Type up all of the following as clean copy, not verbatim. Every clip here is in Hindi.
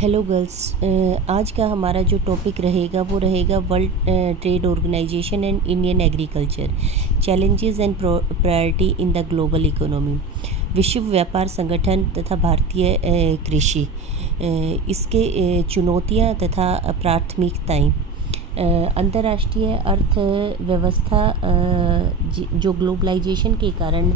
Hello girls. आज का हमारा जो टॉपिक रहेगा वो रहेगा World Trade Organization and Indian agriculture, challenges and priority in the global economy. विश्व व्यापार संगठन तथा भारतीय कृषि, इसके चुनौतियां तथा प्राथमिकताएं। अंतर्राष्ट्रीय अर्थव्यवस्था जो ग्लोबलाइजेशन के कारण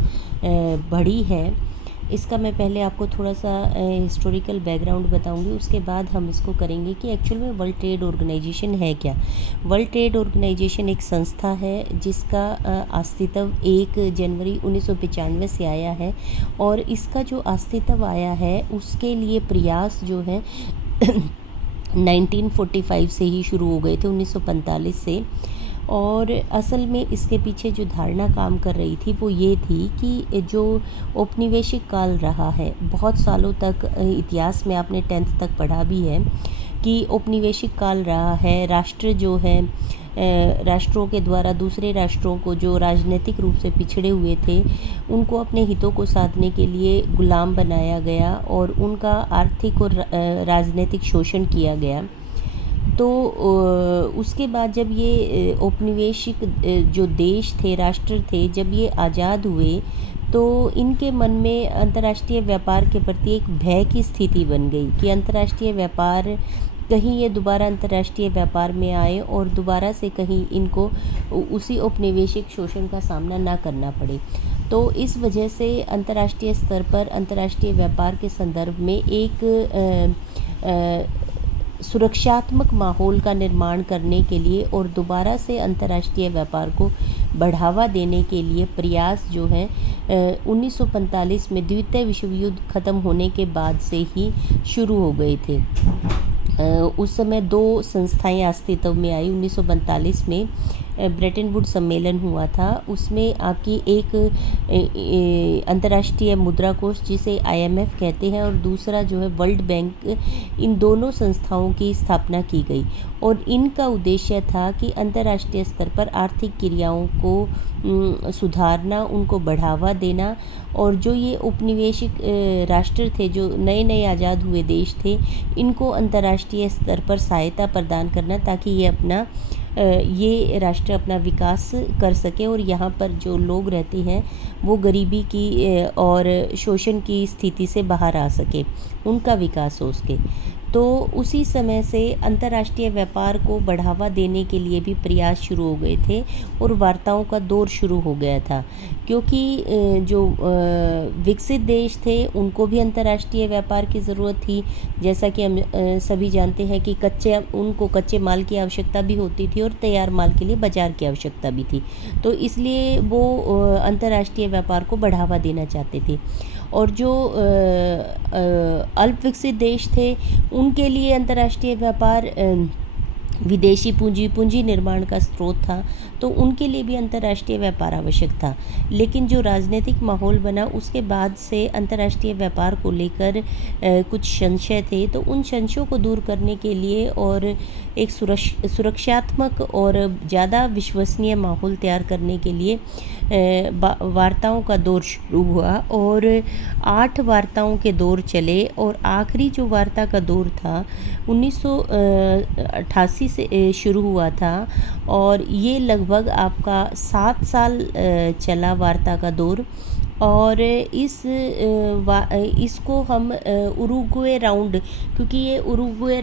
बढ़ी है, इसका मैं पहले आपको थोड़ा सा हिस्टोरिकल बैकग्राउंड बताऊंगी। उसके बाद हम इसको करेंगे कि एक्चुअल में वर्ल्ड ट्रेड ऑर्गेनाइजेशन है क्या। वर्ल्ड ट्रेड ऑर्गेनाइजेशन एक संस्था है जिसका अस्तित्व 1 जनवरी 1995 से आया है, और इसका जो अस्तित्व आया है उसके लिए प्रयास जो है 1945 से ही शुरू हो गए थे, 1945 से। और असल में इसके पीछे जो धारणा काम कर रही थी वो ये थी कि जो औपनिवेशिक काल रहा है बहुत सालों तक, इतिहास में आपने 10th तक पढ़ा भी है कि औपनिवेशिक काल रहा है। राष्ट्र जो है, राष्ट्रों के द्वारा दूसरे राष्ट्रों को जो राजनीतिक रूप से पिछड़े हुए थे उनको अपने हितों को साधने के लिए गुलाम बनाया गया और उनका आर्थिक और राजनीतिक शोषण किया गया। तो उसके बाद जब ये औपनिवेशिक जो देश थे, राष्ट्र थे, जब ये आज़ाद हुए तो इनके मन में अंतर्राष्ट्रीय व्यापार के प्रति एक भय की स्थिति बन गई कि अंतर्राष्ट्रीय व्यापार, कहीं ये दोबारा अंतर्राष्ट्रीय व्यापार में आए और दोबारा से कहीं इनको उसी औपनिवेशिक शोषण का सामना ना करना पड़े। तो इस वजह से अंतर्राष्ट्रीय स्तर पर अंतर्राष्ट्रीय व्यापार के संदर्भ में एक सुरक्षात्मक माहौल का निर्माण करने के लिए और दोबारा से अंतर्राष्ट्रीय व्यापार को बढ़ावा देने के लिए प्रयास जो है 1945 में द्वितीय विश्व युद्ध खत्म होने के बाद से ही शुरू हो गए थे। उस समय 2 संस्थाएं अस्तित्व में आई। 1942 में ब्रेटन वुड सम्मेलन हुआ था, उसमें आपकी एक अंतर्राष्ट्रीय मुद्रा कोष जिसे IMF कहते हैं और दूसरा जो है वर्ल्ड बैंक, इन दोनों संस्थाओं की स्थापना की गई। और इनका उद्देश्य था कि अंतर्राष्ट्रीय स्तर पर आर्थिक क्रियाओं को सुधारना, उनको बढ़ावा देना, और जो ये औपनिवेशिक राष्ट्र थे, जो नए नए आज़ाद हुए देश थे, इनको अंतर्राष्ट्रीय स्तर पर सहायता प्रदान करना ताकि ये राष्ट्र अपना विकास कर सके और यहाँ पर जो लोग रहते हैं वो गरीबी की और शोषण की स्थिति से बाहर आ सके, उनका विकास हो सके। तो उसी समय से अंतर्राष्ट्रीय व्यापार को बढ़ावा देने के लिए भी प्रयास शुरू हो गए थे और वार्ताओं का दौर शुरू हो गया था, क्योंकि जो विकसित देश थे उनको भी अंतर्राष्ट्रीय व्यापार की ज़रूरत थी। जैसा कि हम सभी जानते हैं कि उनको कच्चे माल की आवश्यकता भी होती थी और तैयार माल के लिए बाज़ार की आवश्यकता भी थी। तो इसलिए वो अंतर्राष्ट्रीय व्यापार को बढ़ावा देना चाहते थे। और जो अल्प विकसित देश थे उनके लिए अंतर्राष्ट्रीय व्यापार विदेशी पूंजी निर्माण का स्रोत था, तो उनके लिए भी अंतर्राष्ट्रीय व्यापार आवश्यक था। लेकिन जो राजनीतिक माहौल बना उसके बाद से अंतर्राष्ट्रीय व्यापार को लेकर कुछ संशय थे, तो उन संशयों को दूर करने के लिए और एक सुरक्षात्मक और ज़्यादा विश्वसनीय माहौल तैयार करने के लिए वार्ताओं का दौर शुरू हुआ और 8 वार्ताओं के दौर चले। और आखिरी जो वार्ता का दौर था 1988 से शुरू हुआ था और ये लगभग आपका 7 साल चला वार्ता का दौर। और इसको हम उरुग्वे राउंड, क्योंकि ये उरुग्वे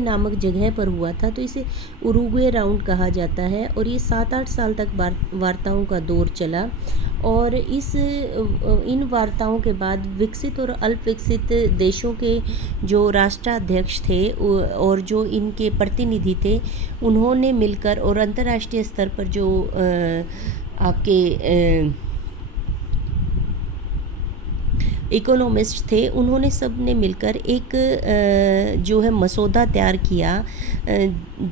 नामक जगह पर हुआ था तो इसे उरुग्वे राउंड कहा जाता है। और ये 7-8 साल तक वार्ताओं का दौर चला। और इन वार्ताओं के बाद विकसित और अल्प विकसित देशों के जो राष्ट्राध्यक्ष थे और जो इनके प्रतिनिधि थे, उन्होंने मिलकर और अंतर्राष्ट्रीय स्तर पर जो आपके इकोनॉमिस्ट थे, उन्होंने सब ने मिलकर एक जो है मसौदा तैयार किया,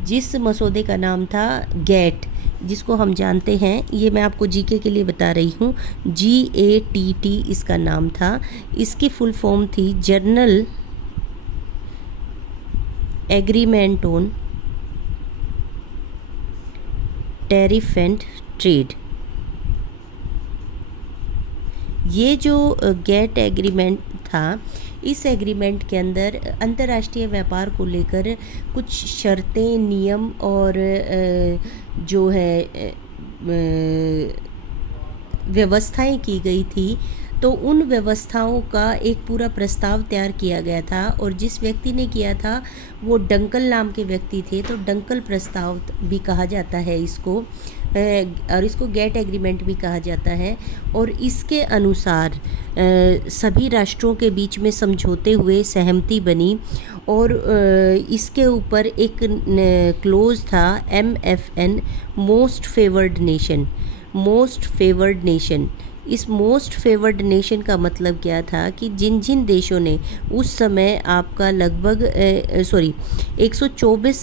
जिस मसौदे का नाम था गैट, जिसको हम जानते हैं, ये मैं आपको जीके के लिए बता रही हूँ, GATT इसका नाम था। इसकी फुल फॉर्म थी general agreement on tariff and trade. ये जो गेट एग्रीमेंट था इस एग्रीमेंट के अंदर अंतर्राष्ट्रीय व्यापार को लेकर कुछ शर्तें, नियम और जो है व्यवस्थाएं की गई थी। तो उन व्यवस्थाओं का एक पूरा प्रस्ताव तैयार किया गया था और जिस व्यक्ति ने किया था वो डंकल नाम के व्यक्ति थे। तो डंकल प्रस्ताव भी कहा जाता है इसको, और इसको गेट एग्रीमेंट भी कहा जाता है। और इसके अनुसार सभी राष्ट्रों के बीच में समझौते हुए सहमति बनी और इसके ऊपर एक क्लोज था MFN, most favoured nation. Most favoured nation, इस मोस्ट फेवर्ड नेशन का मतलब क्या था कि जिन जिन देशों ने उस समय आपका लगभग 124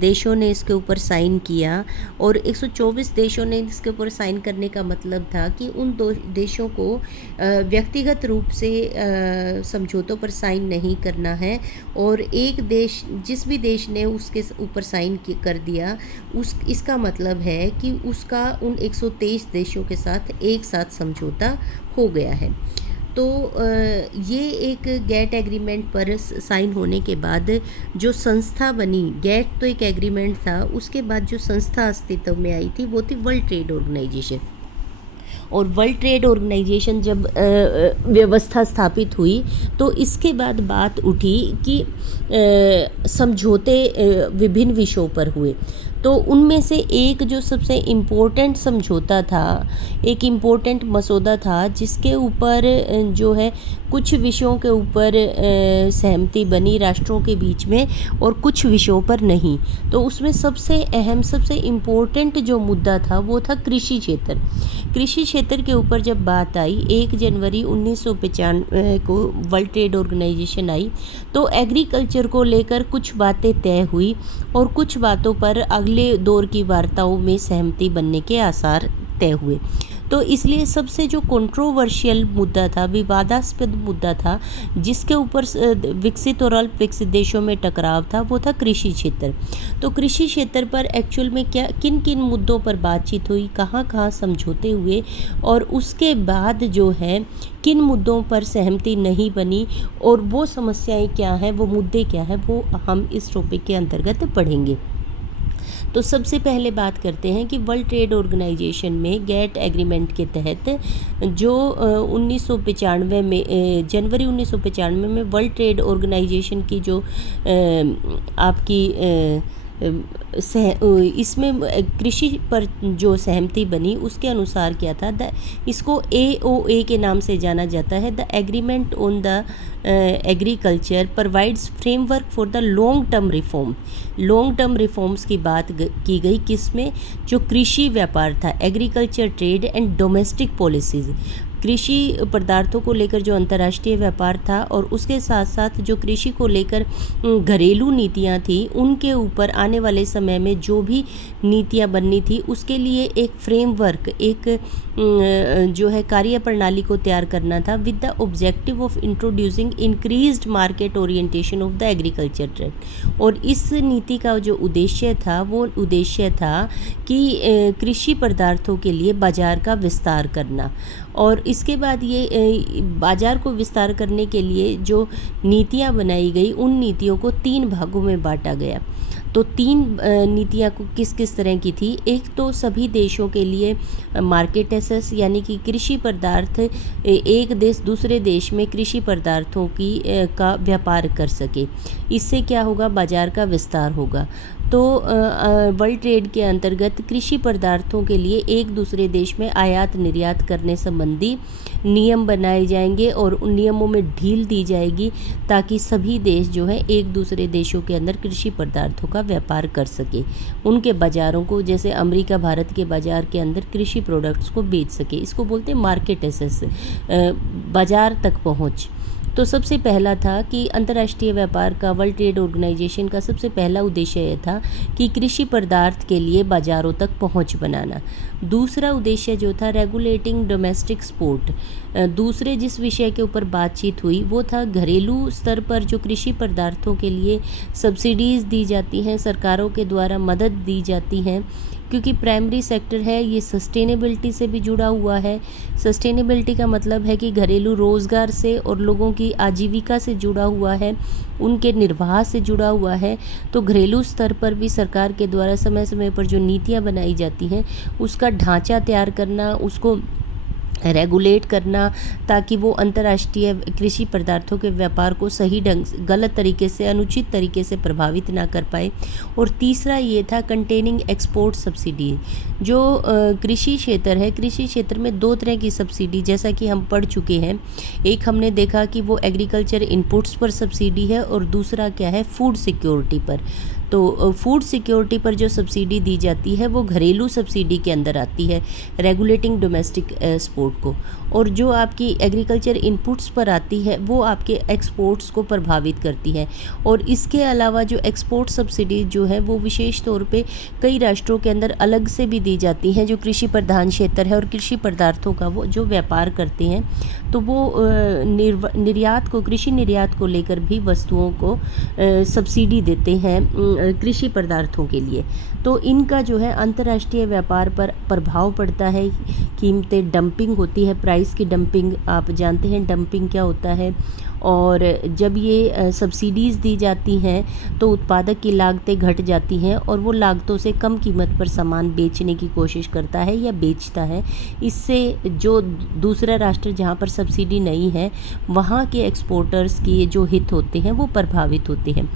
देशों ने इसके ऊपर साइन किया। और 124 देशों ने इसके ऊपर साइन करने का मतलब था कि उन दो देशों को व्यक्तिगत रूप से समझौतों पर साइन नहीं करना है। और एक देश, जिस भी देश ने उसके ऊपर साइन कर दिया, इसका मतलब है कि उसका उन 123 देशों के साथ एक साथ समझौता हो गया है। तो ये एक गेट एग्रीमेंट पर साइन होने के बाद जो संस्था बनी, गेट तो एक एग्रीमेंट था, उसके बाद जो संस्था अस्तित्व में आई थी वो थी वर्ल्ड ट्रेड ऑर्गेनाइजेशन। और वर्ल्ड ट्रेड ऑर्गेनाइजेशन जब व्यवस्था स्थापित हुई तो इसके बाद बात उठी कि समझौते विभिन्न विषयों पर हुए। तो उनमें से एक जो सबसे इम्पोर्टेंट समझौता था, एक इम्पोर्टेंट मसौदा था जिसके ऊपर जो है कुछ विषयों के ऊपर सहमति बनी राष्ट्रों के बीच में और कुछ विषयों पर नहीं। तो उसमें सबसे अहम, सबसे इम्पोर्टेंट जो मुद्दा था वो था कृषि क्षेत्र। कृषि क्षेत्र के ऊपर जब बात आई, 1 जनवरी 1995 को वर्ल्ड ट्रेड ऑर्गेनाइजेशन आई, तो एग्रीकल्चर को लेकर कुछ बातें तय हुई और कुछ बातों पर अगले दौर की वार्ताओं में सहमति बनने के आसार तय हुए। तो इसलिए सबसे जो कंट्रोवर्शियल मुद्दा था, विवादास्पद मुद्दा था, जिसके ऊपर विकसित और अल्प विकसित देशों में टकराव था, वो था कृषि क्षेत्र। तो कृषि क्षेत्र पर एक्चुअल में क्या, किन किन मुद्दों पर बातचीत हुई, कहाँ कहाँ समझौते हुए और उसके बाद जो है किन मुद्दों पर सहमति नहीं बनी और वो समस्याएं क्या हैं, वो मुद्दे क्या हैं, वो हम इस टॉपिक के अंतर्गत पढ़ेंगे। तो सबसे पहले बात करते हैं कि वर्ल्ड ट्रेड ऑर्गेनाइजेशन में गेट एग्रीमेंट के तहत जो 1995 में, जनवरी 1995 में वर्ल्ड ट्रेड ऑर्गेनाइजेशन की जो आपकी इसमें कृषि पर जो सहमति बनी उसके अनुसार क्या था, इसको AOA के नाम से जाना जाता है। The agreement on the agriculture provides framework for the long term reform. Long term reforms की बात की गई, किसमें, जो कृषि व्यापार था, agriculture trade and domestic policies, कृषि पदार्थों को लेकर जो अंतर्राष्ट्रीय व्यापार था और उसके साथ साथ जो कृषि को लेकर घरेलू नीतियां थी, उनके ऊपर आने वाले समय में जो भी नीतियां बननी थी उसके लिए एक फ्रेमवर्क, एक जो है कार्य प्रणाली को तैयार करना था, with the objective of introducing increased market orientation of the agriculture trade. और इस नीति का जो उद्देश्य था वो उद्देश्य था कि कृषि पदार्थों के लिए बाजार का विस्तार करना। और इसके बाद ये बाजार को विस्तार करने के लिए जो नीतियाँ बनाई गई, उन नीतियों को 3 भागों में बांटा गया। तो 3 नीतियाँ को किस किस तरह की थी। एक तो सभी देशों के लिए मार्केट एक्सेस, यानी कि कृषि पदार्थ एक देश दूसरे देश में कृषि पदार्थों की का व्यापार कर सके, इससे क्या होगा, बाजार का विस्तार होगा। तो वर्ल्ड ट्रेड के अंतर्गत कृषि पदार्थों के लिए एक दूसरे देश में आयात निर्यात करने संबंधी नियम बनाए जाएंगे और उन नियमों में ढील दी जाएगी ताकि सभी देश जो है एक दूसरे देशों के अंदर कृषि पदार्थों का व्यापार कर सके, उनके बाज़ारों को, जैसे अमेरिका भारत के बाज़ार के अंदर कृषि प्रोडक्ट्स को बेच सके। इसको बोलते हैं मार्केट एक्सेस, बाज़ार तक पहुँच। तो सबसे पहला था कि अंतर्राष्ट्रीय व्यापार का, वर्ल्ड ट्रेड ऑर्गेनाइजेशन का सबसे पहला उद्देश्य यह था कि कृषि पदार्थ के लिए बाज़ारों तक पहुंच बनाना। दूसरा उद्देश्य जो था, रेगुलेटिंग डोमेस्टिक एक्सपोर्ट। दूसरे जिस विषय के ऊपर बातचीत हुई वो था घरेलू स्तर पर जो कृषि पदार्थों के लिए सब्सिडीज़ दी जाती हैं, सरकारों के द्वारा मदद दी जाती हैं, क्योंकि प्राइमरी सेक्टर है ये सस्टेनेबिलिटी से भी जुड़ा हुआ है। सस्टेनेबिलिटी का मतलब है कि घरेलू रोज़गार से और लोगों की आजीविका से जुड़ा हुआ है, उनके निर्वाह से जुड़ा हुआ है। तो घरेलू स्तर पर भी सरकार के द्वारा समय समय पर जो नीतियाँ बनाई जाती हैं उसका ढांचा तैयार करना, उसको रेगुलेट करना, ताकि वो अंतर्राष्ट्रीय कृषि पदार्थों के व्यापार को सही ढंग से, गलत तरीके से, अनुचित तरीके से प्रभावित ना कर पाए। और तीसरा ये था कंटेनिंग एक्सपोर्ट सब्सिडी। जो कृषि क्षेत्र है, कृषि क्षेत्र में दो तरह की सब्सिडी जैसा कि हम पढ़ चुके हैं। एक हमने देखा कि वो एग्रीकल्चर इनपुट्स पर सब्सिडी है और दूसरा क्या है, फूड सिक्योरिटी पर। तो फूड सिक्योरिटी पर जो सब्सिडी दी जाती है वो घरेलू सब्सिडी के अंदर आती है, रेगुलेटिंग डोमेस्टिक एक्सपोर्ट को। और जो आपकी एग्रीकल्चर इनपुट्स पर आती है वो आपके एक्सपोर्ट्स को प्रभावित करती है। और इसके अलावा जो एक्सपोर्ट सब्सिडी जो है वो विशेष तौर पे कई राष्ट्रों के अंदर अलग से भी दी जाती हैं, जो कृषि प्रधान क्षेत्र है और कृषि पदार्थों का वो जो व्यापार करते हैं, तो वो निर्यात को, कृषि निर्यात को लेकर भी वस्तुओं को सब्सिडी देते हैं कृषि पदार्थों के लिए। तो इनका जो है अंतर्राष्ट्रीय व्यापार पर प्रभाव पड़ता है। कीमतें, डंपिंग होती है, प्राइस की डंपिंग, आप जानते हैं डंपिंग क्या होता है। और जब ये सब्सिडीज़ दी जाती हैं तो उत्पादक की लागतें घट जाती हैं और वो लागतों से कम कीमत पर सामान बेचने की कोशिश करता है या बेचता है। इससे जो दूसरा राष्ट्र जहाँ पर सब्सिडी नहीं है वहाँ के एक्सपोर्टर्स की जो हित होते हैं वो प्रभावित होते हैं।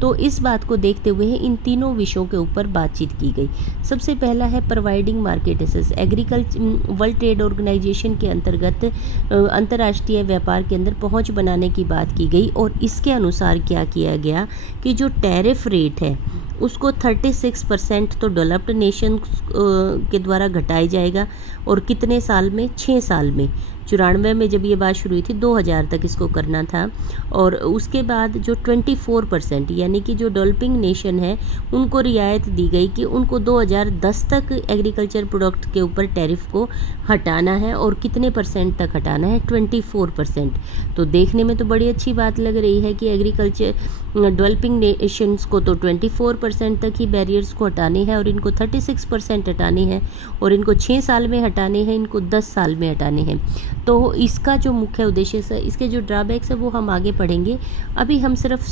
तो इस बात को देखते हुए इन तीनों विषयों के ऊपर बातचीत की गई। सबसे पहला है providing market access. World Trade Organization के अंतर्गत अंतर्राष्ट्रीय व्यापार के अंदर पहुंच बनाने की बात की गई। और इसके अनुसार क्या किया गया कि जो टैरिफ रेट है उसको 36% तो डेवलप्ड नेशन के द्वारा घटाया जाएगा। और कितने साल में? 6 साल में। 94 में जब ये बात शुरू हुई थी 2000 तक इसको करना था। और उसके बाद जो 24% यानी कि जो डेवलपिंग नेशन है उनको रियायत दी गई कि उनको 2010 तक एग्रीकल्चर प्रोडक्ट के ऊपर टैरिफ को हटाना है। और कितने परसेंट तक हटाना है? 24%। तो देखने में तो बड़ी अच्छी बात लग रही है कि एग्रीकल्चर डेवलपिंग नेशंस को तो 24% तक ही बैरियर्स को हटाने हैं और इनको 36% हटाने हैं। और इनको 6 साल में हटाने हैं, इनको 10 साल में हटाने हैं। तो इसका जो मुख्य उद्देश्य है, इसके जो ड्रॉबैक्स है वो हम आगे पढ़ेंगे। अभी हम सिर्फ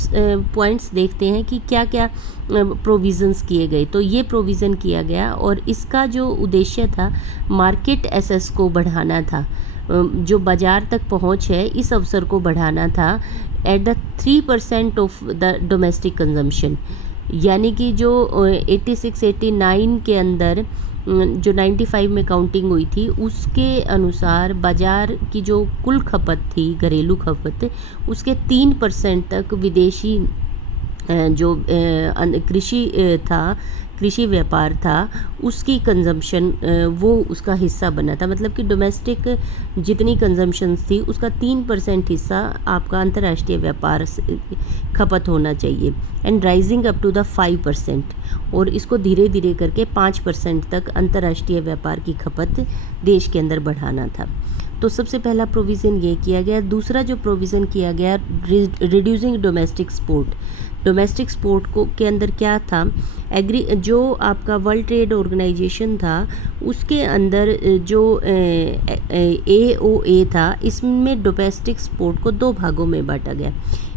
पॉइंट्स देखते हैं कि क्या क्या प्रोविज़न्स किए गए। तो ये प्रोविज़न किया गया और इसका जो उद्देश्य था मार्केट एक्सेस को बढ़ाना था, जो बाज़ार तक पहुंच है इस अवसर को बढ़ाना था at the 3% of the domestic consumption. यानी कि जो 86-89 के अंदर जो 95 में काउंटिंग हुई थी उसके अनुसार बाज़ार की जो कुल खपत थी, घरेलू खपत, उसके 3% तक विदेशी जो कृषि व्यापार था उसकी कंजम्पशन वो उसका हिस्सा बना था। मतलब कि डोमेस्टिक जितनी कंजम्पशंस थी उसका 3% हिस्सा आपका अंतर्राष्ट्रीय व्यापार खपत होना चाहिए। And rising up to the 5%। और इसको धीरे धीरे करके 5% तक अंतर्राष्ट्रीय व्यापार की खपत देश के अंदर बढ़ाना था। तो सबसे पहला प्रोविज़न ये किया गया। दूसरा जो प्रोविज़न किया गया, reducing domestic sport. Domestic sport को के अंदर क्या था, जो आपका वर्ल्ड ट्रेड ऑर्गेनाइजेशन था उसके अंदर जो AOA था, इसमें डोमेस्टिक स्पोर्ट को 2 भागों में बांटा गया।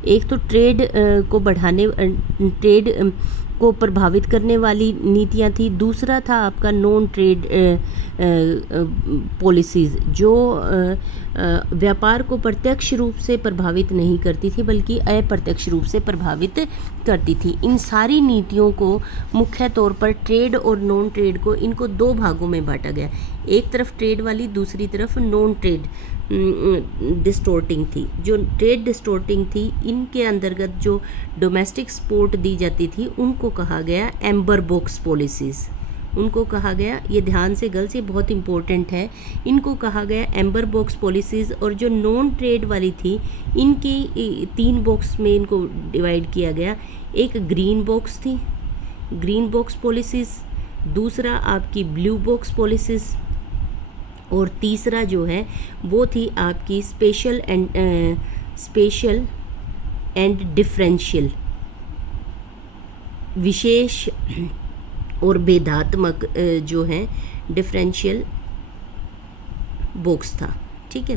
एक तो ट्रेड को प्रभावित करने वाली नीतियां थी, दूसरा था आपका नॉन ट्रेड पॉलिसीज़, जो व्यापार को प्रत्यक्ष रूप से प्रभावित नहीं करती थी बल्कि अप्रत्यक्ष रूप से प्रभावित करती थी। इन सारी नीतियों को मुख्य तौर पर ट्रेड और नॉन ट्रेड को, इनको 2 भागों में बांटा गया। एक तरफ ट्रेड वाली, दूसरी तरफ नॉन ट्रेड डिस्टोर्टिंग थी। जो ट्रेड डिस्टोर्टिंग थी इनके अंतर्गत जो डोमेस्टिक सपोर्ट दी जाती थी उनको कहा गया एम्बर बॉक्स पॉलिसीज़। उनको कहा गया, ये ध्यान से गर्ल्स, ये बहुत इंपॉर्टेंट है, इनको कहा गया एम्बर बॉक्स पॉलिसीज़। और जो नॉन ट्रेड वाली थी इनकी 3 बॉक्स में इनको डिवाइड किया गया। एक ग्रीन बॉक्स थी, ग्रीन बॉक्स पॉलिसीज़, दूसरा आपकी ब्लू बॉक्स पॉलिसीज़, और तीसरा जो है वो थी आपकी स्पेशल एंड डिफरेंशियल, विशेष और भेदात्मक जो है डिफरेंशियल बॉक्स था। ठीक है,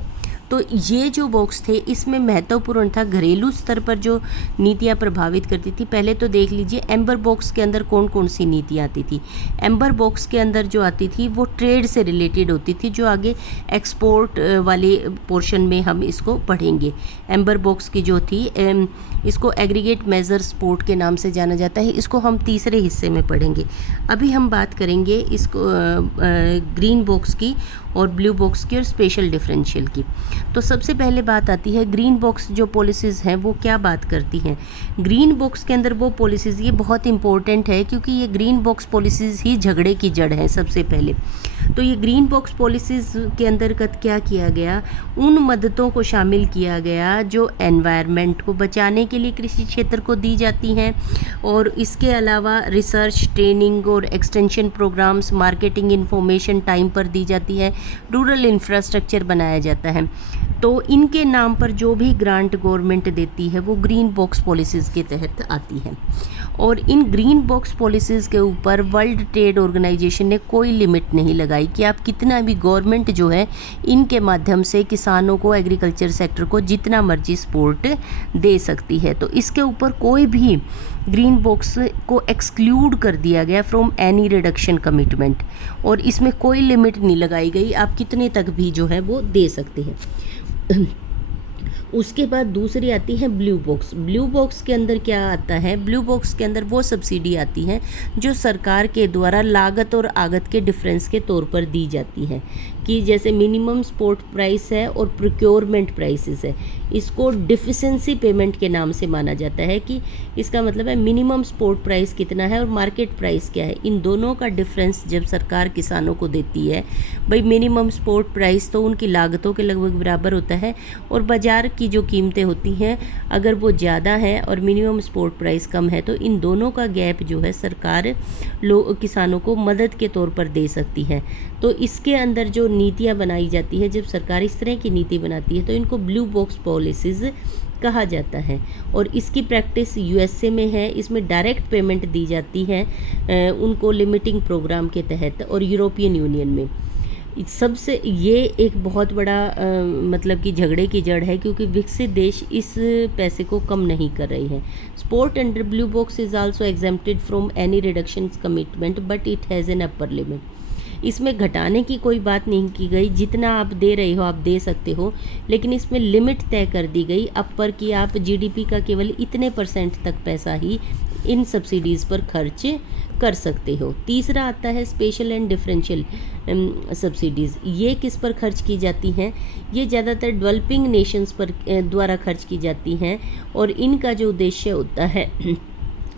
तो ये जो बॉक्स थे इसमें महत्वपूर्ण था घरेलू स्तर पर जो नीतियाँ प्रभावित करती थी। पहले तो देख लीजिए एम्बर बॉक्स के अंदर कौन कौन सी नीतियाँ आती थी। एम्बर बॉक्स के अंदर जो आती थी वो ट्रेड से रिलेटेड होती थी, जो आगे एक्सपोर्ट वाले पोर्शन में हम इसको पढ़ेंगे। एम्बर बॉक्स की जो थी इसको एग्रीगेट मेजर सपोर्ट के नाम से जाना जाता है, इसको हम तीसरे हिस्से में पढ़ेंगे। अभी हम बात करेंगे इसको ग्रीन बॉक्स की और ब्लू बॉक्स की और स्पेशल डिफरेंशियल की। तो सबसे पहले बात आती है ग्रीन बॉक्स जो पॉलिसीज़ हैं वो क्या बात करती हैं। ग्रीन बॉक्स के अंदर वो पॉलिसीज़, ये बहुत इंपॉर्टेंट है क्योंकि ये ग्रीन बॉक्स पॉलिसीज़ ही झगड़े की जड़ है सबसे पहले। तो ये ग्रीन बॉक्स पॉलिसीज़ के अंतर्गत क्या किया गया, उन मददों को शामिल किया गया जो एनवायरनमेंट को बचाने के लिए कृषि क्षेत्र को दी जाती हैं, और इसके अलावा रिसर्च, ट्रेनिंग और extension programmes, marketing information time पर दी जाती है, रूरल इंफ्रास्ट्रक्चर बनाया जाता है। तो इनके नाम पर जो भी ग्रांट गवर्नमेंट देती है वो ग्रीन बॉक्स पॉलिसीज़ के तहत आती है। और इन ग्रीन बॉक्स पॉलिसीज़ के ऊपर वर्ल्ड ट्रेड ऑर्गेनाइजेशन ने कोई लिमिट नहीं लगाई कि आप कितना भी, गवर्नमेंट जो है इनके माध्यम से किसानों को, एग्रीकल्चर सेक्टर को जितना मर्जी सपोर्ट दे सकती है। तो इसके ऊपर कोई भी ग्रीन बॉक्स को एक्सक्लूड कर दिया गया फ्रॉम एनी रिडक्शन कमिटमेंट, और इसमें कोई लिमिट नहीं लगाई गई, आप कितने तक भी जो है वो दे सकते हैं। उसके बाद दूसरी आती है ब्लू बॉक्स। ब्लू बॉक्स के अंदर क्या आता है, ब्लू बॉक्स के अंदर वो सब्सिडी आती है जो सरकार के द्वारा लागत और आगत के डिफरेंस के तौर पर दी जाती है, कि जैसे मिनिमम सपोर्ट प्राइस है और प्रोक्योरमेंट प्राइसेस है, इसको डिफिशेंसी पेमेंट के नाम से माना जाता है, कि इसका मतलब है मिनिमम सपोर्ट प्राइस कितना है और मार्केट प्राइस क्या है, इन दोनों का डिफरेंस जब सरकार किसानों को देती है। भाई मिनिमम सपोर्ट प्राइस तो उनकी लागतों के लगभग बराबर होता है, और बाज़ार की जो कीमतें होती हैं अगर वो ज़्यादा है और मिनिमम सपोर्ट प्राइस कम है, तो इन दोनों का गैप जो है सरकार किसानों को मदद के तौर पर दे सकती है। तो इसके अंदर जो नीतियाँ बनाई जाती है, जब सरकार इस तरह की नीति बनाती है तो इनको ब्लू बॉक्स पॉलिसीज़ कहा जाता है। और इसकी प्रैक्टिस यूएसए में है, इसमें डायरेक्ट पेमेंट दी जाती है उनको लिमिटिंग प्रोग्राम के तहत, और यूरोपियन यूनियन में सबसे ये एक बहुत बड़ा मतलब कि झगड़े की जड़ है, क्योंकि विकसित देश इस पैसे को कम नहीं कर रही है। Support under blue box is also exempted from any reduction commitment but it has an upper limit. इसमें घटाने की कोई बात नहीं की गई, जितना आप दे रहे हो आप दे सकते हो, लेकिन इसमें लिमिट तय कर दी गई अपर की, आप जीडीपी का केवल इतने % तक पैसा ही इन सब्सिडीज़ पर खर्च कर सकते हो। तीसरा आता है स्पेशल एंड डिफरेंशियल सब्सिडीज़। ये किस पर खर्च की जाती हैं, ये ज़्यादातर डेवलपिंग नेशंस पर द्वारा खर्च की जाती हैं, और इनका जो उद्देश्य होता है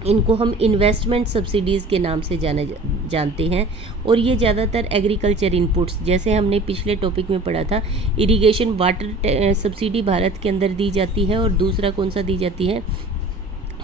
इनको हम इन्वेस्टमेंट सब्सिडीज़ के नाम से जानते हैं, और ये ज़्यादातर एग्रीकल्चर इनपुट्स, जैसे हमने पिछले टॉपिक में पढ़ा था, इरिगेशन वाटर सब्सिडी भारत के अंदर दी जाती है, और दूसरा कौन सा दी जाती है,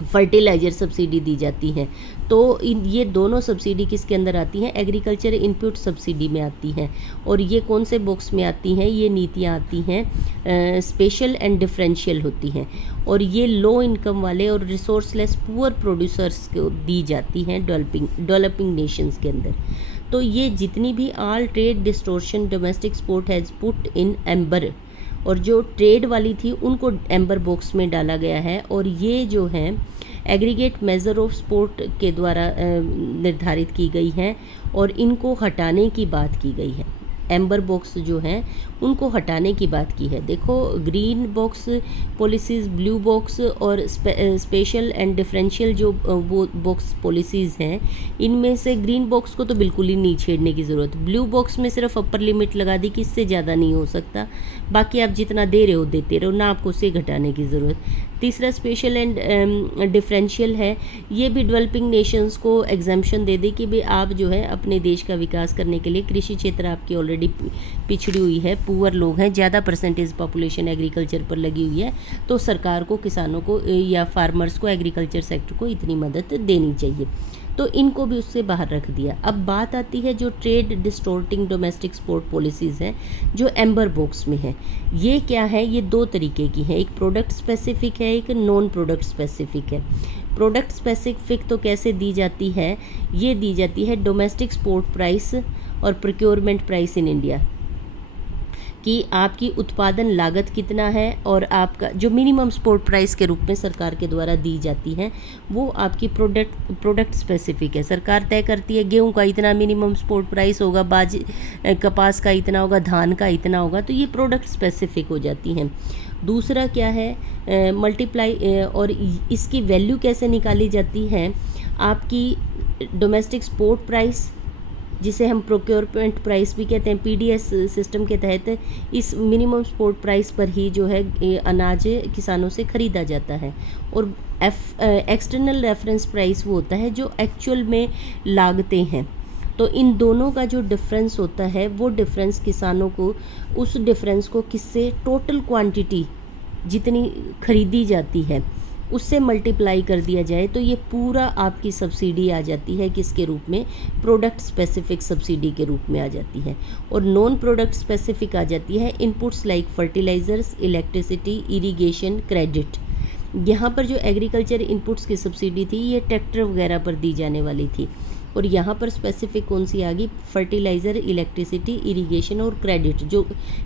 फर्टिलाइज़र सब्सिडी दी जाती है। तो ये दोनों सब्सिडी किसके अंदर आती हैं, एग्रीकल्चर इनपुट सब्सिडी में आती हैं। और ये कौन से बॉक्स में आती हैं, ये नीतियाँ आती हैं स्पेशल एंड डिफरेंशियल होती हैं, और ये लो इनकम वाले और रिसोर्सलेस पुअर प्रोड्यूसर्स को दी जाती हैं डेवलपिंग नेशंस के अंदर। तो ये जितनी भी all trade distortion domestic support has put in amber, और जो ट्रेड वाली थी उनको एम्बर बॉक्स में डाला गया है, और ये जो है एग्रीगेट मेजर ऑफ सपोर्ट के द्वारा निर्धारित की गई हैं, और इनको हटाने की बात की गई है। एम्बर बॉक्स जो हैं उनको हटाने की बात की है। देखो green box policies, blue box और स्पेशल एंड डिफरेंशियल जो वो बॉक्स पॉलिसीज़ हैं, इनमें से ग्रीन बॉक्स को तो बिल्कुल ही नहीं छेड़ने की ज़रूरत। ब्लू बॉक्स में सिर्फ अपर लिमिट लगा दी कि इससे ज़्यादा नहीं हो सकता, बाकी आप जितना दे रहे हो देते रहो, ना आपको उससे घटाने की ज़रूरत। तीसरा स्पेशल एंड डिफरेंशियल है, ये भी डेवलपिंग नेशंस को एग्जाम्पशन दे दे कि भाई आप जो है अपने देश का विकास करने के लिए, कृषि क्षेत्र आपकी ऑलरेडी पिछड़ी हुई है, पुअर लोग हैं, ज़्यादा % पॉपुलेशन एग्रीकल्चर पर लगी हुई है, तो सरकार को किसानों को या फार्मर्स को, एग्रीकल्चर सेक्टर को इतनी मदद देनी चाहिए। तो इनको भी उससे बाहर रख दिया। अब बात आती है जो trade distorting domestic export policies हैं जो एम्बर बॉक्स में है। ये क्या है, ये दो तरीके की है, एक प्रोडक्ट स्पेसिफिक है, एक नॉन प्रोडक्ट स्पेसिफिक है। प्रोडक्ट स्पेसिफिक तो कैसे दी जाती है, ये दी जाती है डोमेस्टिक एक्सपोर्ट प्राइस और प्रोक्योरमेंट प्राइस इन इंडिया, कि आपकी उत्पादन लागत कितना है और आपका जो मिनिमम एक्सपोर्ट प्राइस के रूप में सरकार के द्वारा दी जाती है वो आपकी प्रोडक्ट स्पेसिफिक है। सरकार तय करती है गेहूं का इतना मिनिमम एक्सपोर्ट प्राइस होगा, कपास का इतना होगा, धान का इतना होगा, तो ये प्रोडक्ट स्पेसिफिक हो जाती हैं। दूसरा क्या है, मल्टीप्लाई, और इसकी वैल्यू कैसे निकाली जाती है, आपकी डोमेस्टिक एक्सपोर्ट प्राइस जिसे हम प्रोक्योरमेंट प्राइस भी कहते हैं, पीडीएस सिस्टम के तहत इस मिनिमम एक्सपोर्ट प्राइस पर ही जो है अनाज किसानों से ख़रीदा जाता है। और एक्सटर्नल रेफरेंस प्राइस वो होता है जो एक्चुअल में लागतें हैं। तो इन दोनों का जो डिफरेंस होता है वो डिफरेंस किसानों को, उस डिफरेंस को किससे, टोटल क्वांटिटी जितनी खरीदी जाती है उससे मल्टीप्लाई कर दिया जाए तो ये पूरा आपकी सब्सिडी आ जाती है किसके रूप में, प्रोडक्ट स्पेसिफिक सब्सिडी के रूप में आ जाती है। और नॉन प्रोडक्ट स्पेसिफिक आ जाती है inputs like fertilisers, electricity, irrigation, credit. यहाँ पर जो एग्रीकल्चर इनपुट्स की सब्सिडी थी ये ट्रैक्टर वगैरह पर दी जाने वाली थी, और यहाँ पर स्पेसिफिक कौन सी आ गई, फर्टिलाइज़र, इलेक्ट्रिसिटी, इरिगेशन और क्रेडिट। जो